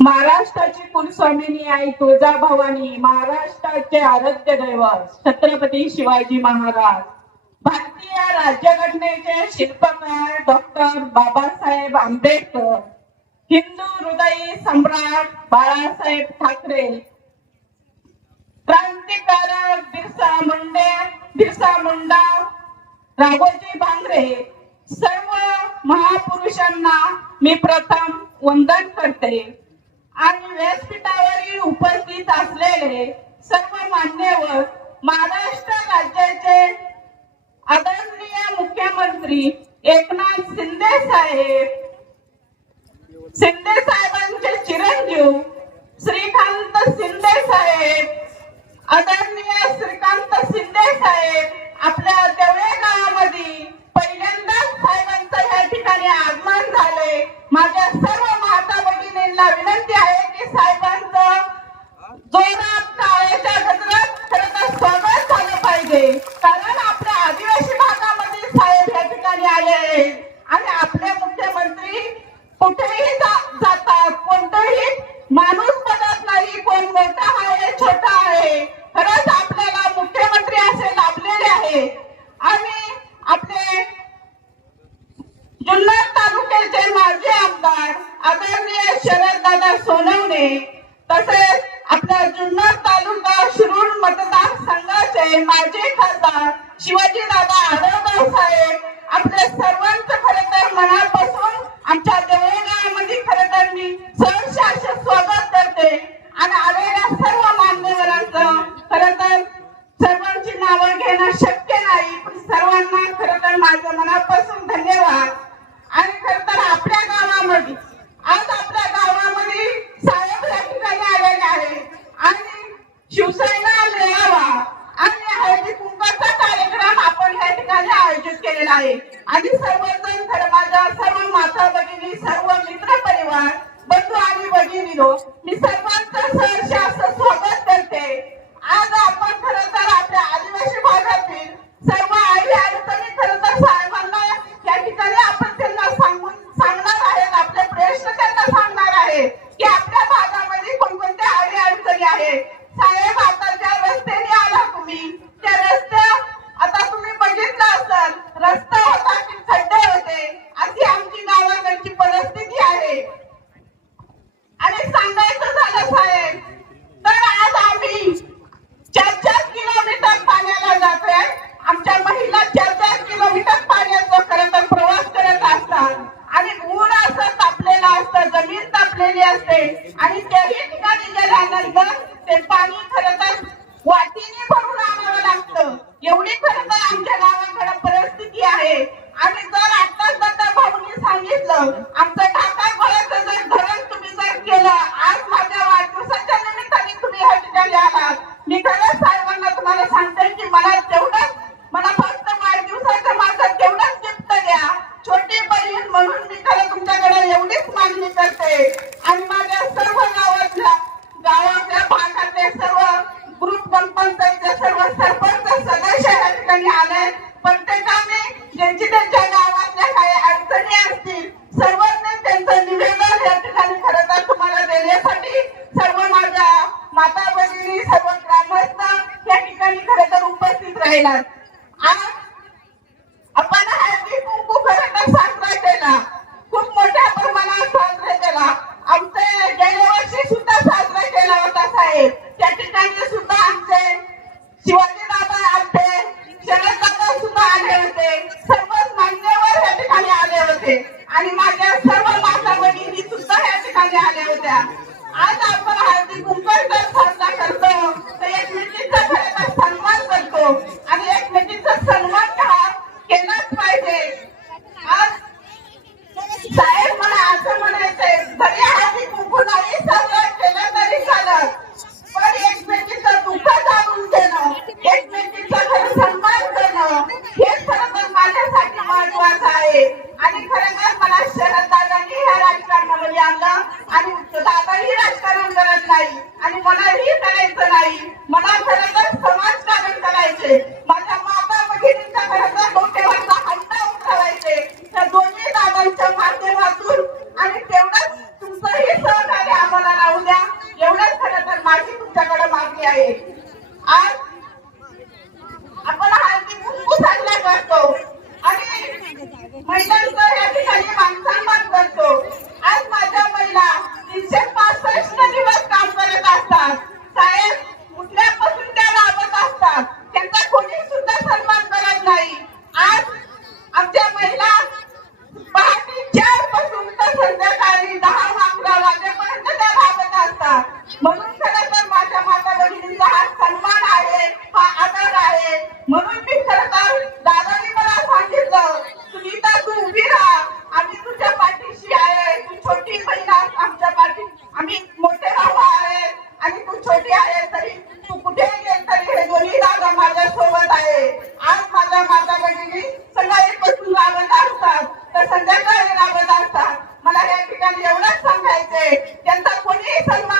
महाराष्ट्राची कुलस्वामिनी आई तुळजाभवानी महाराष्ट्राचे आराध्य दैवत छत्रपती शिवाजी महाराज. भारतीय राज्यघटनेचे शिल्पकार डॉक्टर बाबासाहेब आंबेडकर हिंदू हृदयी सम्राट बाळासाहेब ठाकरे क्रांतिकारक बिरसा मुंडे बिरसा मुंडा राघोजी भांगरे सर्व महापुरुषांना मी प्रथम वंदन करते. आणि व्यासपीठावरील उपस्थित असलेले सर्व मान्यवर महाराष्ट्र राज्याचे आदरणीय मुख्यमंत्री एकनाथ शिंदे साहेब शिंदे साहेबांचे चिरंजीव श्रीकांत शिंदे साहेब आदरणीय श्रीकांत शिंदे साहेब आपल्या देवळे गावामध्ये पहिल्यांदाच साहेबांचं या ठिकाणी आगमन झाले माझ्या सर्व माता भगिनींना विनंती आहे की साहेबांचं जोरात टाळ्याच्या गजरात खरं तर स्वागत झालं पाहिजे कारण आपल्या आदिवासी भागामध्ये साहेब या ठिकाणी आले आहेत आणि आपले मुख्यमंत्री कुठेही जा- जातात कोणतंही माणूस बघत नाही कोण मोठा आहे छोटा आहे खरंच आपल्याला मुख्यमंत्री असे लाभलेले आहे आणि आपले जुन्नर तालुक्याचे माजी आमदार आदरणीय शरद दादा सोनवणे तसेच आपल्या जुन्नर तालुका शिरूर मतदारसंघाचे माजी खासदार शिवाजी दादा आढळराव साहेब आपले सर्वांच खरं तर मनापासून आमच्या देवळगावामध्ये खरं तर मी सहर्ष असं स्वागत करते आणि आलेल्या सर्व मान्यवरांचं खरं तर सर्वांची नावं घेणं शक्य नाही पण सर्वांना खरं तर माझं मनापासून धन्यवाद आणि खरं तर आपल्या गावामध्ये आज आपल्या गावामध्ये साहेब या ठिकाणी आलेले आहेत आणि शिवसेना मेळावा आणि हळदी कुंकाचा कार्यक्रम आपण या ठिकाणी आयोजित केलेला आहे आणि सर्वजण खरं माझ्या सर्व माता भगिनी सर्व मित्र परिवार बंधू आणि भगिनीनो मी सर्वांचं सहर्ष असं स्वागत करते आज आपण खरं तर आपल्या आदिवासी भागातील सर्व आई अडचणी खरं तर साहेबांना या ठिकाणी आपण त्यांना सांगून सांगणार आहेत आपले प्रश्न त्यांना सांगणार आहे की आपल्या भागामध्ये कोणकोणत्या आई अडचणी आहेत साहेब आता ज्या रस्त्याने आला तुम्ही त्या रस्त्या आता तुम्ही बघितलं असाल रस्ता होता की खड्डे होते अशी आमची गावाकडची परिस्थिती आहे आणि सांगायचं झालं साहेब तर आज आम्ही चार चार किलोमीटर पाण्याला जातोय आमच्या महिला चार चार किलोमीटर पाण्याचा खरं तर प्रवास करत असतात आणि ऊन असं तापलेलं असतं जमीन तापलेली असते आणि त्याही ठिकाणी गेल्यानंतर ते खरं तर वाटीने भरून आणावं लागतं. एवढी खरं तर आमच्या गावाकडे परिस्थिती आहे. आणि जर आताच दत्ता भाऊनी सांगितलं आमचं ढाका खोऱ्याचं जर धरण तुम्ही जर केलं आज माझ्या वाढदिवसाच्या निमित्ताने तुम्ही ह्या ठिकाणी आलात मी खरंच साहेबांना तुम्हाला सांगते की मला तेवढंच मला फक्त वाढदिवसाचं माझं तेवढंच गिफ्ट द्या छोटी बहीण म्हणून मी खरं तुमच्याकडे एवढीच मागणी करते आणि माझ्या सर्व गावातल्या गावातल्या भागातले सर्व ग्रुप ग्रामपंचायतचे सर्व सरपंच सदस्य या ठिकाणी आले प्रत्येकाने ज्यांची त्यांच्या गावातल्या काही अडचणी असतील सर्वांनी त्यांचं निवेदन या ठिकाणी खरं तर तुम्हाला देण्यासाठी सर्व माझ्या माता भगिनी सर्व ग्रामस्थ या ठिकाणी खरं तर उपस्थित राहिलात. आज आपण हळदी कुंकू खरं तर साजरा केला. खूप मोठ्या प्रमाणात साजरा केला. आमचे गेल्या वर्षी सुद्धा साजरा केला होता साहेब. त्या ठिकाणी सुद्धा आमचे मैदानी संध्याकाळ लागत असतात मला या ठिकाणी एवढंच सांगायचंय. त्यांचा कोणीही सन्मान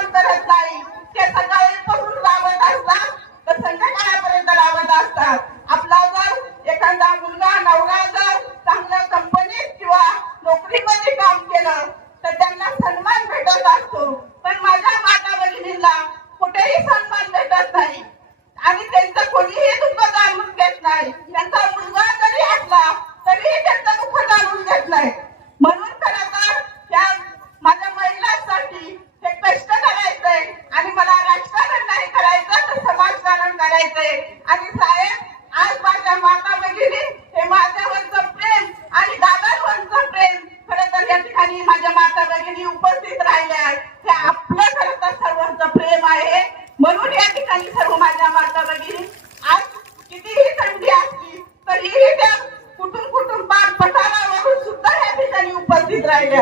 दुःख जाणून घेत म्हणून खरं तर त्या माझ्या महिलांसाठी हे कष्ट करायचंय आणि मला राजकारण नाही करायचं तर समाजकारण करायचंय. आणि साहेब आज माझ्या माता भगिनी हे माझ्यावरचं प्रेम आणि दादा प्रेम खरं तर या ठिकाणी माझ्या माता भगिनी उपस्थित राहिल्या आहेत हे आपलं खरं तर सर्वांचं प्रेम आहे म्हणून या ठिकाणी सर्व माझ्या माता भगिनी आज कितीही थंडी असली तरीही त्या कुठून कुठून पार पठारावरून सुद्धा या ठिकाणी उपस्थित राहिल्या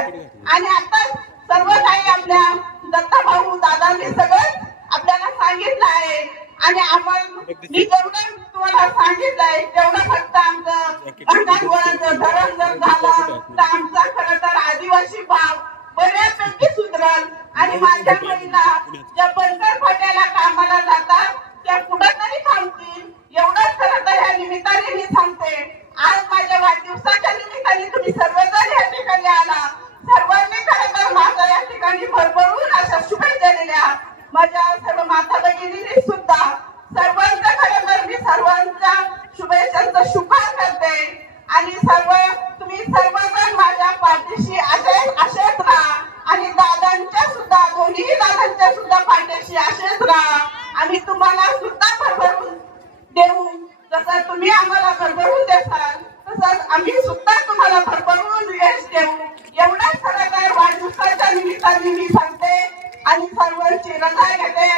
आणि आता सर्व काही आपल्या दत्ता भाऊ दादांनी सगळं आपल्याला सांगितलं आहे. आणि आम्हाला मी जेवढं तुम्हाला सांगितलंय तेवढं फक्त आमचं धरण जर झालं तर आमचा खरं तर आदिवासी भाव बऱ्यापैकी सुधरल. आणि माझ्या महिला ज्या बनकर फाट्याला कामाला जातात त्या कुठं तरी थांबतील. एवढंच खरं तर ह्या निमित्ताने मी सांगते आज माझ्या वाढदिवसाच्या निमित्ताने तुम्ही सर्वजण या ठिकाणी आला. सर्वांनी खरं तर माझा या ठिकाणी भरभरून अशा शुभेच्छा दिल्या. माझ्या सर्व माता भगिनी सुद्धा सर्वांचं खरं तर मी सर्वांच्या शुभेच्छांचा शुभार करते. आणि सर्व तुम्ही सर्वजण माझ्या पाठीशी असेच असेच राहा. आणि दादांच्या सुद्धा दोन्ही दादांच्या सुद्धा पाठीशी असेच राहा. आम्ही तुम्हाला सुद्धा भरभरून देऊ. जसं तुम्ही आम्हाला भरभरून देसाल तसंच आम्ही सुद्धा तुम्हाला भरभरून यश देऊ. एवढंच खरं तर वाढदिवसाच्या निमित्ताने मी सांगते आणि सर्वांची रजा घेते?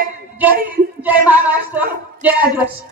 जय हिंद जय महाराष्ट्र जय आदिवासी.